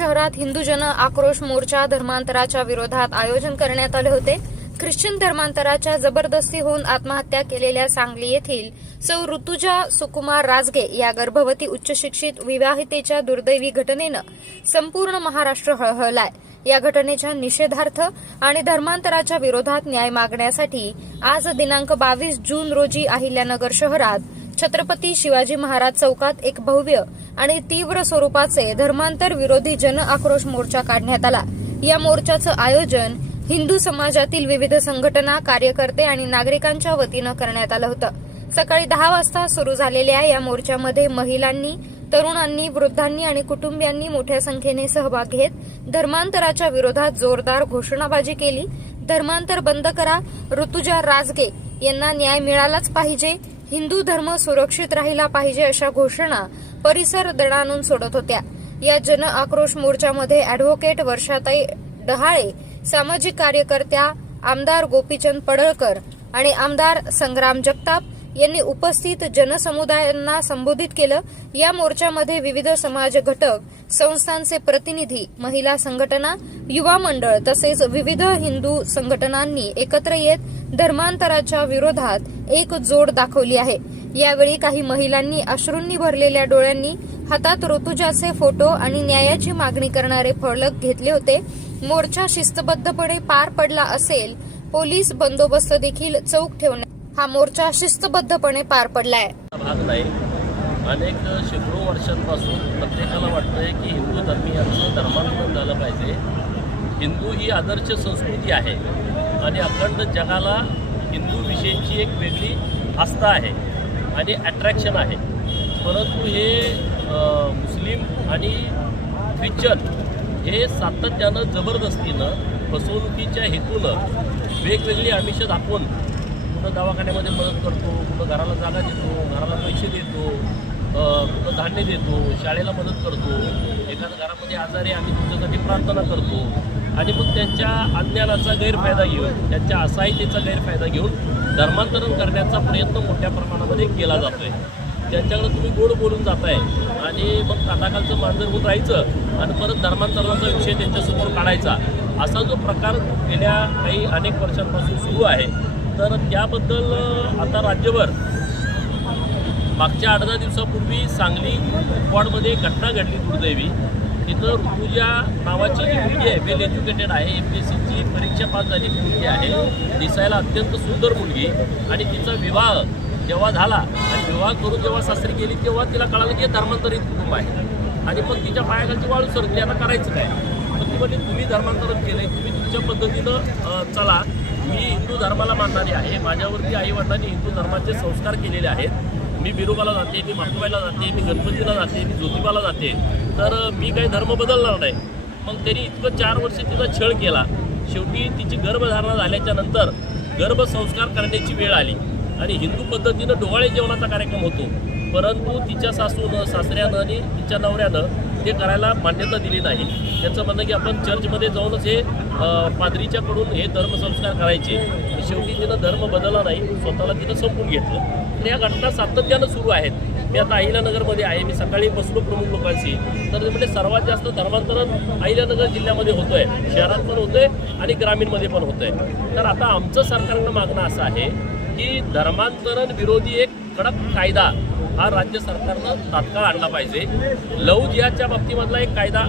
शहरात हिंदू जन आक्रोश मोर्चा धर्मांतराच्या विरोधात आयोजन करण्यात आले होते. ख्रिश्चन धर्मांतराच्या जबरदस्ती होऊन आत्महत्या केलेल्या सांगली येथील सौ ऋतुजा सुकुमार राजगे या गर्भवती उच्च शिक्षित विवाहितेच्या दुर्दैवी घटनेनं संपूर्ण महाराष्ट्र हळहळलाय. या घटनेच्या निषेधार्थ आणि धर्मांतराच्या विरोधात न्याय मागण्यासाठी आज दिनांक बावीस जून रोजी अहिल्यानगर शहरात छत्रपती शिवाजी महाराज चौकात एक भव्य आणि तीव्र स्वरूपाचे धर्मांतर विरोधी जन आक्रोश मोर्चा काढण्यात आला. या मोर्चाचं आयोजन हिंदू समाजातील विविध संघटना कार्यकर्ते आणि नागरिकांच्या वतीनं करण्यात आलं होतं. सकाळी दहा वाजता सुरू झालेल्या या मोर्चामध्ये महिलांनी तरुणांनी वृद्धांनी आणि कुटुंबियांनी मोठ्या संख्येने सहभाग घेत धर्मांतराच्या विरोधात जोरदार घोषणाबाजी केली. धर्मांतर बंद करा ऋतुजा राजगे यांना न्याय मिळालाच पाहिजे. हिंदू धर्म सुरक्षित राहिला पाहिजे अशा घोषणा परिसर दणानून सोडत होत्या. या जन आक्रोश मोर्चामध्ये अॅडव्होकेट वर्षाताई डहाळे सामाजिक कार्यकर्त्या आमदार गोपीचंद पडळकर आणि आमदार संग्राम जगताप यांनी उपस्थित जनसमुदायांना संबोधित केलं. या मोर्चामध्ये विविध समाज घटक संस्थांचे प्रतिनिधी महिला संघटना युवा मंडळ तसेच विविध हिंदू संघटनांनी एकत्र येत धर्मांतराच्या विरोधात एक जोड दाखवली आहे. यावेळी काही महिलांनी अश्रूंनी भरलेल्या डोळ्यांनी हातात ऋतुजाचे फोटो आणि न्यायाची मागणी करणारे फलक घेतले होते. मोर्चा शिस्तबद्धपणे पार पडला असेल पोलीस बंदोबस्त देखील चौक ठेवण्यात हा मोर्चा शिस्तबद्धपणे पार पडलाय. भाग नाही. अनेक शेकडो वर्षांपासून प्रत्येकाला वाटतंय की हिंदू धर्मीयांचं धर्मांतरण झालं पाहिजे. हिंदू ही आदर्श संस्कृती आहे आणि अखंड जगाला हिंदू विषयीची एक वेगळी आस्था आहे आणि अट्रॅक्शन आहे. परंतु हे मुस्लिम आणि ख्रिश्चन हे सातत्यानं जबरदस्तीनं फसवणुकीच्या हेतूनं वेगवेगळी आमिषं दाखवून कुठं दवाखान्यामध्ये मदत करतो कुठं घराला जागा देतो घराला पैसे देतो कुठं धान्य देतो शाळेला मदत करतो एखाद्या घरामध्ये आजारी आम्ही तुमच्यासाठी प्रार्थना करतो. आणि मग त्यांच्या अज्ञानाचा गैरफायदा घेऊन त्यांच्या असहायतेचा गैरफायदा घेऊन धर्मांतरण करण्याचा प्रयत्न मोठ्या प्रमाणामध्ये केला जातो आहे त्यांच्याकडे तुम्ही गोड बोलून जाताय. आणि मग काटाखालचं मांजर होऊन राहायचं आणि परत धर्मांतरणाचा विषय त्यांच्यासमोर काढायचा. असा जो प्रकार गेल्या काही अनेक वर्षांपासून सुरू आहे. तर त्याबद्दल आता राज्यभर मागच्या आठ दहा दिवसापूर्वी सांगली वॉर्डमध्ये घटना घडली दुर्दैवी. तिथं ऋतुजा नावाची जी मुलगी आहे वेल एज्युकेटेड आहे एम पी एस सीची परीक्षा पास झालेली मुलगी आहे दिसायला अत्यंत सुंदर मुलगी. आणि तिचा विवाह जेव्हा झाला आणि विवाह करून जेव्हा सासरी गेली तेव्हा तिला कळालं की हे धर्मांतरित कुटुंब आहे. आणि मग तिच्या पायाखालची वाळू सरकली आता करायचं काय? मग ती म्हणजे तुम्ही धर्मांतरण केलं तुम्ही तुमच्या पद्धतीनं चला. मी हिंदू धर्माला मानणारी आहे. माझ्यावरती आई वडिलांनी हिंदू धर्माचे संस्कार केलेले आहेत. मी बिरोबाला जाते मी मातुबाईला जाते मी गणपतीला जाते मी ज्योतिबाला जाते. तर मी काही धर्म बदलणार नाही. मग त्यांनी इतकं चार वर्ष तिचा छळ केला. शेवटी तिची गर्भधारणा झाल्याच्यानंतर गर्भसंस्कार करण्याची वेळ आली. आणि हिंदू पद्धतीनं डोहाळे जेवणाचा कार्यक्रम होतो. परंतु तिच्या सासूनं सासऱ्यानं आणि तिच्या नवऱ्यानं ते करायला मान्यता दिली नाही. त्याचं म्हणणं की आपण चर्चमध्ये जाऊनच हे पादरीच्याकडून हे धर्मसंस्कार करायचे. शेवटी तिनं धर्म बदलला नाही स्वतःला तिनं संपून घेतलं. तर या घटना सातत्यानं सुरू आहेत. मी आता अहिल्यानगरमध्ये आहे. मी सकाळी बसलो प्रमुख लोकांशी. तर ते म्हणजे सर्वात जास्त धर्मांतरण अहिल्यानगर जिल्ह्यामध्ये होतं आहे शहरात पण होतं आहे आणि ग्रामीणमध्ये पण होतं आहे तर आता आमचं सरकारनं मागणं असं आहे की धर्मांतरण विरोधी एक कडक कायदा हा राज्य सरकारनं तात्काळ आणला पाहिजे. लव जिहाच्या बाबतीमधला एक कायदा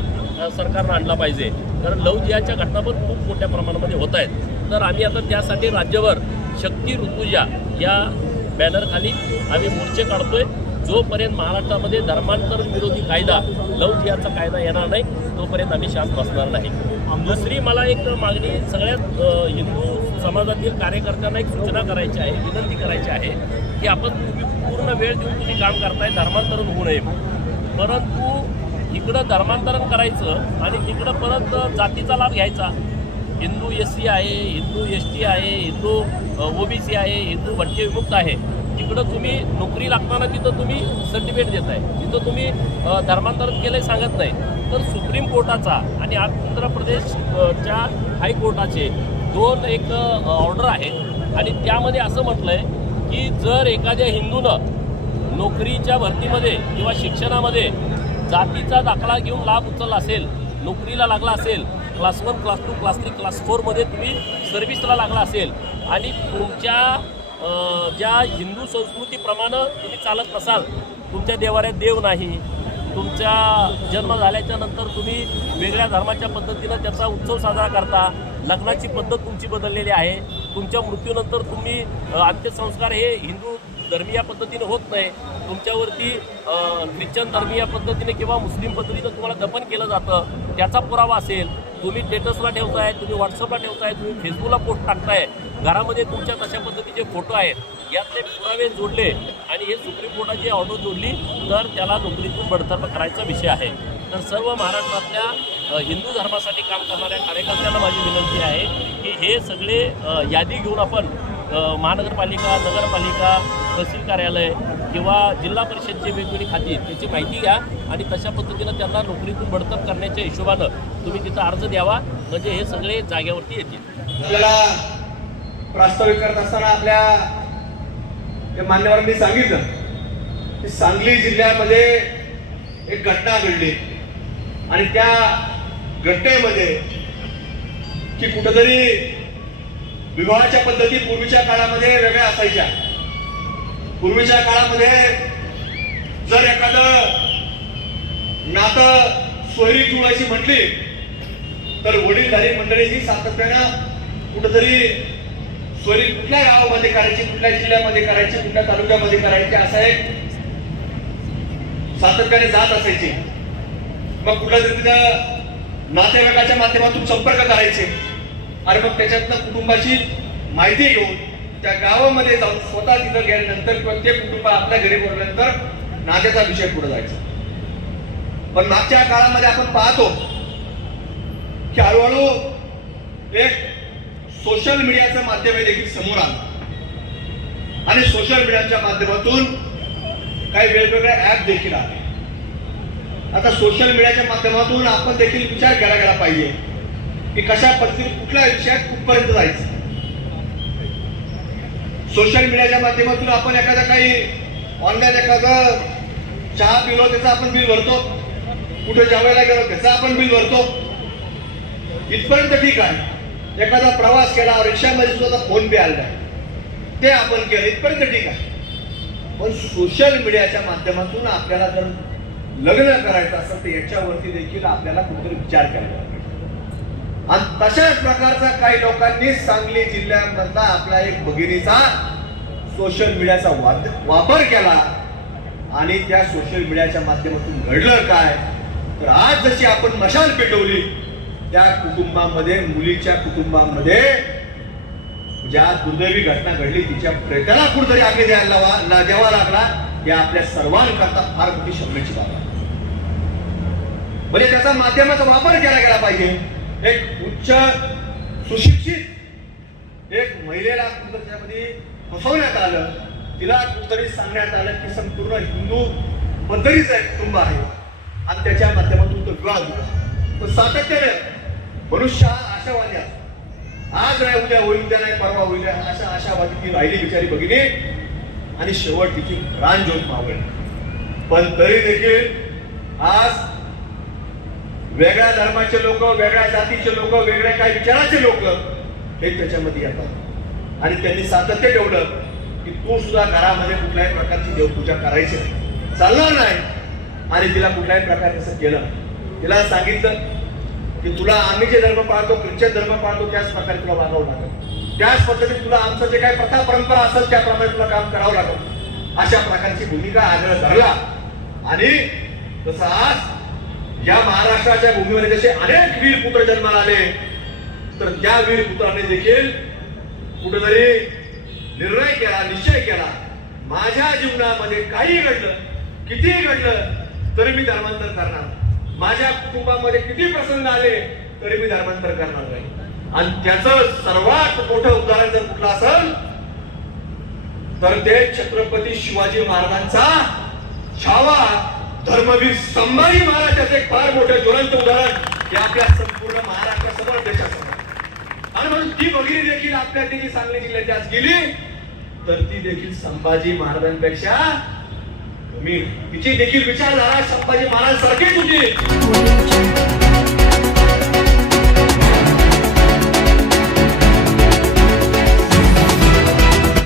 सरकारनं आणला पाहिजे. कारण लव जिहाच्या घटना पण खूप मोठ्या प्रमाणामध्ये होत आहेत. तर आम्ही आता त्यासाठी राज्यभर शक्ती ऋतुजा या बॅनरखाली आम्ही मोर्चे काढतोय. जोपर्यंत महाराष्ट्रामध्ये धर्मांतर विरोधी कायदा लव जिहाचा कायदा येणार नाही तोपर्यंत आम्ही शांत बसणार नाही. दुसरी मला एक मागणी सगळ्यात हिंदू समाजातील कार्यकर्त्यांना एक सूचना करायची आहे विनंती करायची आहे की आपण तुम्ही पूर्ण वेळ देऊन तुम्ही काम करताय धर्मांतरण होऊ नये. परंतु इकडं धर्मांतरण करायचं आणि तिकडं परत जातीचा लाभ घ्यायचा. हिंदू एस सी आहे हिंदू एस टी आहे हिंदू ओबीसी आहे हिंदू भटके विमुक्त आहे. तिकडं तुम्ही नोकरी लागताना तिथं तुम्ही सर्टिफिकेट देताय. तिथं तुम्ही धर्मांतरण केलंय सांगत नाही. तर सुप्रीम कोर्टाचा आणि आंध्र प्रदेशच्या हायकोर्टाचे दोन एक ऑर्डर आहेत. आणि त्यामध्ये असं म्हटलं आहे की जर एखाद्या हिंदूनं नोकरीच्या भरतीमध्ये किंवा शिक्षणामध्ये जातीचा दाखला घेऊन लाभ उचलला असेल नोकरीला लागला असेल class one class two class three class फोरमध्ये तुम्ही सर्व्हिसला लागला असेल आणि तुमच्या ज्या हिंदू संस्कृतीप्रमाणे तुम्ही चालत नसाल तुमच्या देवाऱ्यात देव नाही तुमचा जन्म झाल्याच्यानंतर तुम्ही वेगळ्या धर्माच्या पद्धतीनं त्याचा उत्सव साजरा करता लग्नाची पद्धत तुमची बदललेली आहे तुमच्या मृत्यूनंतर तुम्ही अंत्यसंस्कार हे हिंदू धर्मीय पद्धतीने होत नाही तुमच्यावरती ख्रिश्चन धर्मीय पद्धतीने किंवा मुस्लिम पद्धतीनं तुम्हाला दफन केलं जातं त्याचा पुरावा असेल तुम्ही स्टेटसला ठेवताय तुम्ही व्हॉट्सअपला ठेवताय तुम्ही फेसबुकला पोस्ट टाकताय. घरामध्ये तुमच्या तशा पद्धतीचे फोटो आहेत. यातले पुरावे जोडले आणि हे सुप्रीम कोर्टाची ऑर्डर जोडली तर त्याला नोकरीतून बडतर्फ करायचा विषय आहे. तर सर्व महाराष्ट्रातल्या हिंदू धर्मासाठी काम करणाऱ्या कार्यकर्त्यांना माझी विनंती आहे की हे सगळे यादी घेऊन आपण महानगरपालिका नगरपालिका तहसील कार्यालय किंवा जिल्हा परिषदची वेगवेगळी खाती आहेत, त्याची माहिती घ्या आणि तशा पद्धतीनं त्यांना नोकरीतून बडतप करण्याच्या हिशोबानं तुम्ही तिथं अर्ज द्यावा. म्हणजे हे सगळे जागेवरती येतील. आपल्याला प्रास्ताविक करत असताना आपल्या मान्यवरांनी सांगितलं की सांगली जिल्ह्यामध्ये एक घटना घडली. आणि त्या घटनेमध्ये की कुठंतरी विवाहाच्या पद्धती पूर्वीच्या काळामध्ये वेगळ्या असायच्या. पूर्वीच्या काळामध्ये जर एखादं नातं सोयरी जुळायची म्हटली तर वडीलधारी मंडळी ही सातत्यानं कुठंतरी सोयरी कुठल्या गावामध्ये करायची कुठल्या जिल्ह्यामध्ये करायची कुठल्या तालुक्यामध्ये करायची असं एक सातत्याने जात असायची. मग कुठल्या तरी तिथं नातेवाईकाच्या माध्यमातून संपर्क करायचे. आणि मग त्याच्यातनं कुटुंबाची माहिती घेऊन त्या गावामध्ये जाऊन स्वतः तिथं गेल्यानंतर किंवा ते कुटुंब आपल्या घरी बोलल्यानंतर नात्याचा विषय पुढे जायचा. पण मागच्या काळामध्ये आपण पाहतो की हळूहळू एक सोशल मीडियाचं माध्यम हे देखील समोर आलं. आणि सोशल मीडियाच्या माध्यमातून काही वेगवेगळ्या ऍप देखील आले. आता सोशल मीडियाच्या माध्यमातून आपण देखील विचार केला गेला पाहिजे की कशा पद्धतीने कुठल्या विषयात कुठपर्यंत जायचं. सोशल मीडियाच्या माध्यमातून आपण एखादा काही ऑनलाईन एखादं चहा पिलो त्याचं आपण बिल भरतो. कुठे जेवायला गेलो त्याचं आपण बिल भरतो. इथपर्यंत ठीक आहे. एखादा प्रवास केला रिक्षामध्ये सुद्धा फोन पे आला. ते आपण केलं इथपर्यंत ठीक आहे. पण सोशल मीडियाच्या माध्यमातून आपल्याला जर लग्न करायचं असेल तर याच्यावरती देखील आपल्याला कुठेतरी विचार करायला आणि तशाच प्रकारचा काही लोकांनी सांगली जिल्ह्यामधला आपल्या एक भगिनीचा सोशल मीडियाचा वाद- वापर केला. आणि त्या सोशल मीडियाच्या माध्यमातून घडलं काय? तर आज जशी आपण मशाल पेटवली त्या कुटुंबामध्ये मुलीच्या कुटुंबामध्ये ज्या दुर्दैवी घटना घडली तिच्या प्रेताला कुठेतरी आगे द्यायला लावा- ला- द्यावा लागला हे आपल्या सर्वांकरता फार मोठी शब्दाची बाब आहे. म्हणजे त्याचा माध्यमाचा वापर केला गेला पाहिजे. एक उच्च सुशिक्षित एक महिलेला कुठं त्यामध्ये फसवण्यात आलं तिला कुठतरी सांगण्यात आलं की संपूर्ण हिंदू पद्धतीचं एक कुटुंब आहे. आणि त्याच्या माध्यमातून तो विवाह झाला. तर सातत्याने मनुष्य हा आशावादी असतो आज नाही उद्या होईल उद्या नाही परवा होईल अशा आशावादी ती राहिली बिचारी भगिनी. आणि शेवट तिची प्राणज्योत मावळली. पण तरी देखील आज वेगळ्या धर्माचे लोक वेगळ्या जातीचे लोक वेगळ्या काही विचाराचे लोक हे त्याच्यामध्ये येतात. आणि त्यांनी सातत्य ठेवलं की तू सुद्धा घरामध्ये कुठल्याही प्रकारची देवपूजा करायची नाही. चालणार नाही. आणि तिला कुठल्याही प्रकारे असं केलं तिला सांगितलं की तुला आम्ही जे धर्म पाळतो ख्रिश्चन धर्म पाळतो त्याच प्रकारे तुला वागावं लागेल. त्याच पद्धतीने तुला आमचं जे काही प्रथा परंपरा असेल त्याप्रमाणे तुला काम करावं लागेल. अशा प्रकारची भूमिका आग्रह धरला. आणि तसं आज या महाराष्ट्राच्या भूमीमध्ये जसे अनेक वीर पुत्र जन्माला आले तर त्या वीर पुत्राने देखील कुठेतरी निर्णय केला निश्चय केला. माझ्या जीवनामध्ये काही घडलं कितीही घडलं तरी मी धर्मांतर करणार. माझ्या कुटुंबामध्ये किती प्रसंग आले तरी मी धर्मांतर करणार नाही. आणि त्याचं सर्वात मोठं उदाहरण जर कुठलं असेल तर ते छत्रपती शिवाजी महाराजांचा छावा धर्मवीर संभाजी महाराजाचं एक फार मोठं ज्वलंत उदाहरण हे आपल्या संपूर्ण महाराष्ट्रासमोर देशासमोर आणि म्हणून ती भगिनी देखील आपल्या तिने सांगली जिल्ह्याची आज गेली तर ती देखील संभाजी महाराजांपेक्षा कमी. तिची देखील विचारधारा संभाजी महाराज सारखीच होती.